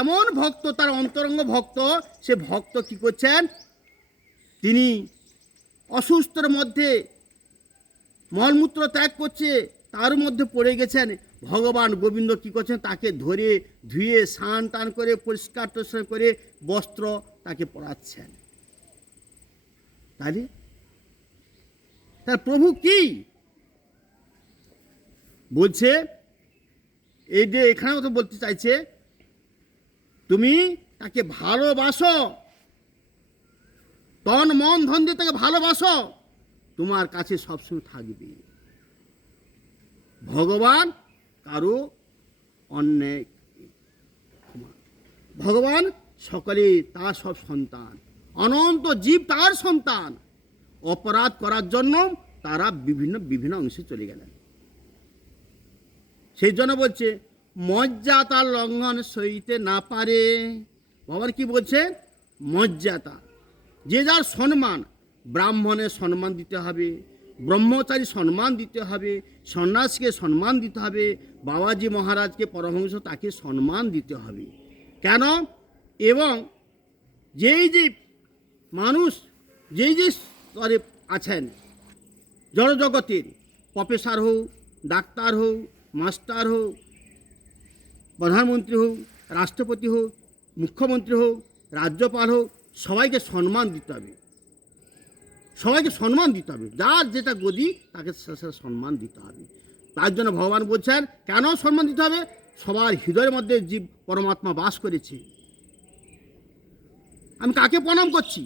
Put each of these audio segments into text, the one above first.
এমন ভক্ত, তার অন্তরঙ্গ ভক্ত, সে ভক্ত কি করছেন, তিনি অসুস্থর মধ্যে মলমূত্র ত্যাগ করছে, তার মধ্যে পড়ে গেছেন। ভগবান গোবিন্দ কি করছেন, তাকে ধরে ধুয়ে স্নান টান করে পরিষ্কার টরিষ্কার করে বস্ত্র তাকে পরাচ্ছেন। তাহলে তার প্রভু কি বলছে, এই যে এখানেও তো বলতে চাইছে, তুমি তাকে ভালোবাসো, তন মন ধন দিয়ে তাকে ভালোবাসো, তোমার কাছে সবসময় থাকবে। ভগবান কারো অন্যায়, ভগবান সকলে তার সব সন্তান, অনন্ত জীব তার সন্তান। অপরাধ করার জন্য তারা বিভিন্ন বিভিন্ন অংশে চলে গেলেন। সেই জন্য বলছে মর্যাদা লঙ্ঘন সইতে না পারে। ভগবান কি বলছে, মর্যাদা, যে যার সম্মান, ব্রাহ্মণের সম্মান দিতে হবে, ব্রহ্মচারী সম্মান দিতে হবে, সন্ন্যাসীকে সম্মান দিতে হবে, বাবাজি মহারাজকে পরমহংস তাকে সম্মান দিতে হবে। কেন? এবং যেই যে মানুষ যেই যে স্তরে আছেন জড়জগতের, প্রফেসর হোক, ডাক্তার হোক, মাস্টার হোক, প্রধানমন্ত্রী হোক, রাষ্ট্রপতি হোক, মুখ্যমন্ত্রী হোক, রাজ্যপাল হোক, সবাইকে সম্মান দিতে হবে, সবাইকে সম্মান দিতে হবে। যার যেটা গদি তাকে সেটা সম্মান দিতে হবে। তার জন্য ভগবান বলছেন কেন সম্মান দিতে হবে, সবার হৃদয়ের মধ্যে জীব পরমাত্মা বাস করেছে। আমি কাকে প্রণাম করছি,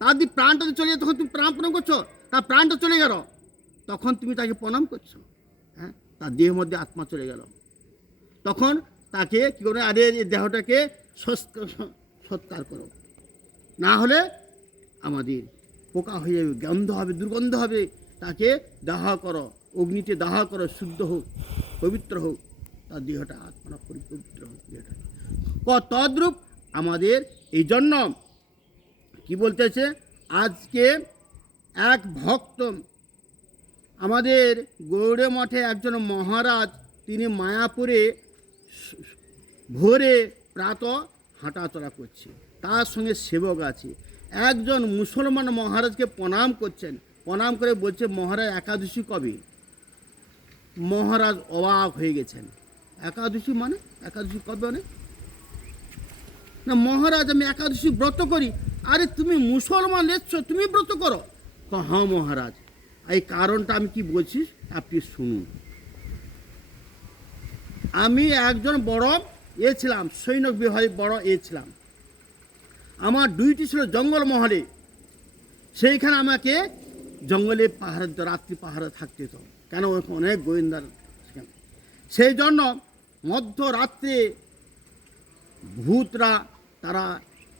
তার যদি প্রাণটা চলে যায় তখন তুমি প্রাণ প্রণাম করছো, তার প্রাণটা চলে গেল তখন তুমি তাকে প্রণাম করছো। হ্যাঁ, তার দেহের মধ্যে আত্মা চলে গেল, তখন তাকে কী করে, আরে এই দেহটাকে সৎকার করো, না হলে আমাদের পোকা হয়ে যাবে, গন্ধ হবে, দুর্গন্ধ হবে, তাকে দাহ করো, অগ্নিতে দাহ করো, শুদ্ধ হোক, পবিত্র হোক, তার দেহটা আত্মা পবিত্র হোক। দেহটা তদ্রূপ আমাদের এই জন্য কি বলতেছে, আজকে এক ভক্ত, আমাদের গৌড়ে মঠে একজন মহারাজ, তিনি মায়াপুরে ভোরে প্রাতঃ হাঁটাচলা করছে, তার সঙ্গে সেবক আছে। একজন মুসলমান মহারাজকে প্রণাম করছেন, প্রণাম করে বলছে মহারাজ একাদশী কবে? মহারাজ অবাক হয়ে গেছেন, একাদশী মানে একাদশী কবে? মানে না মহারাজ আমি একাদশী ব্রত করি। আরে তুমি মুসলমান এসছো, তুমি ব্রত করো? হ্যাঁ মহারাজ, এই কারণটা আমি কি বলছি আপনি শুনুন। আমি একজন বড় ছিলাম, সৈনিক বিভাগে বড় ছিলাম। আমার ডিউটি ছিল জঙ্গল মহলে, সেইখানে আমাকে জঙ্গলে পাহাড়, রাত্রি পাহাড়ে থাকতে হতো, কেন অনেক গোয়েন্দার। সেই জন্য মধ্যরাত্রে ভূতরা তারা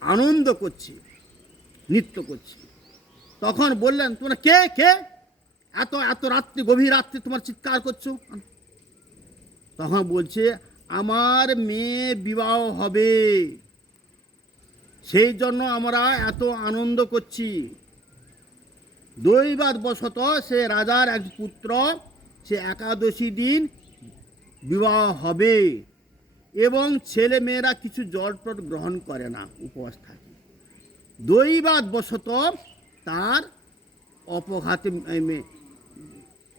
আনন্দ করছে, নৃত্য করছে। তখন বললেন তোমরা কে কে এত এত রাত্রি, গভীর রাত্রি তোমার চিৎকার করছো? তখন বলছে আমার মেয়ে বিবাহ হবে, সেই জন্য আমরা এত আনন্দ করছি। দৈবাৎ বশত সে রাজার এক পুত্র, সে একাদশী দিন বিবাহ হবে এবং ছেলে মেয়েরা কিছু জলটল গ্রহণ করে না, উপবাস থাকে। দৈবাৎ বশত তার অপঘাতে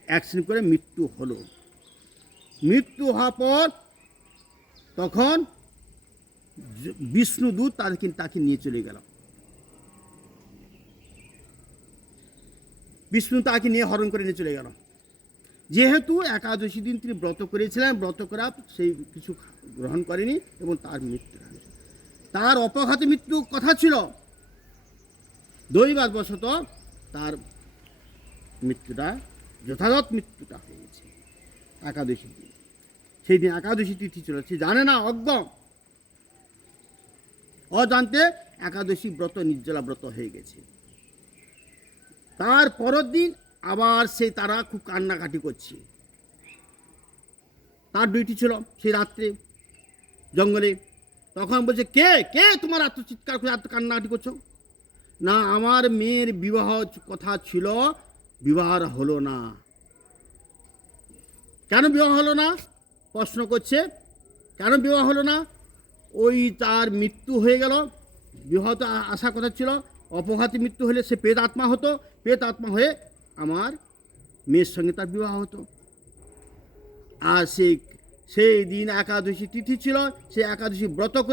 অ্যাক্সিডেন্ট করে মৃত্যু হলো। মৃত্যু হওয়ার পর তখন বিষ্ণুদূত তাকে নিয়ে চলে গেল, বিষ্ণু তাকে নিয়ে হরণ করে নিয়ে চলে গেল। যেহেতু একাদশী দিন তিনি ব্রত করেছিলেন, ব্রত করা সেই কিছু গ্রহণ করেনি এবং তার মৃত্যু হয়েছে। তার অপঘাতে মৃত্যু কথা ছিল, দৈবাৎ বশত তার মৃত্যুটা, যথাযথ মৃত্যুটা হয়ে গেছে একাদশী দিন। সেই দিন একাদশী তিথি ছিল, সে জানে না, অজ্ঞ, অজান্তে একাদশী ব্রত নির্জলা ব্রত হয়ে গেছে। তার পরের দিন আবার সেই তারা খুব কান্নাকাটি করছে। তার ডিউটি ছিল সেই রাত্রে জঙ্গলে। তখন বলছে কে কে তোমার এত চিৎকার করে এত কান্নাকাটি করছো? না আমার মেয়ের বিবাহ কথা ছিল, বিবাহ হলো না। কেন বিবাহ হলো না? প্রশ্ন করছে, কেন বিবাহ হলো না? ওই তার মৃত্যু হয়ে গেল, বিবাহতে আসার কথা ছিল, অপঘাতে মৃত্যু হলে সে প্রেত আত্মা হতো, প্রেত আত্মা হয়ে আমার মেয়ের সঙ্গে তার বিবাহ হতো। আর সেই দিন একাদশী তিথি ছিল, সেই একাদশী ব্রত করে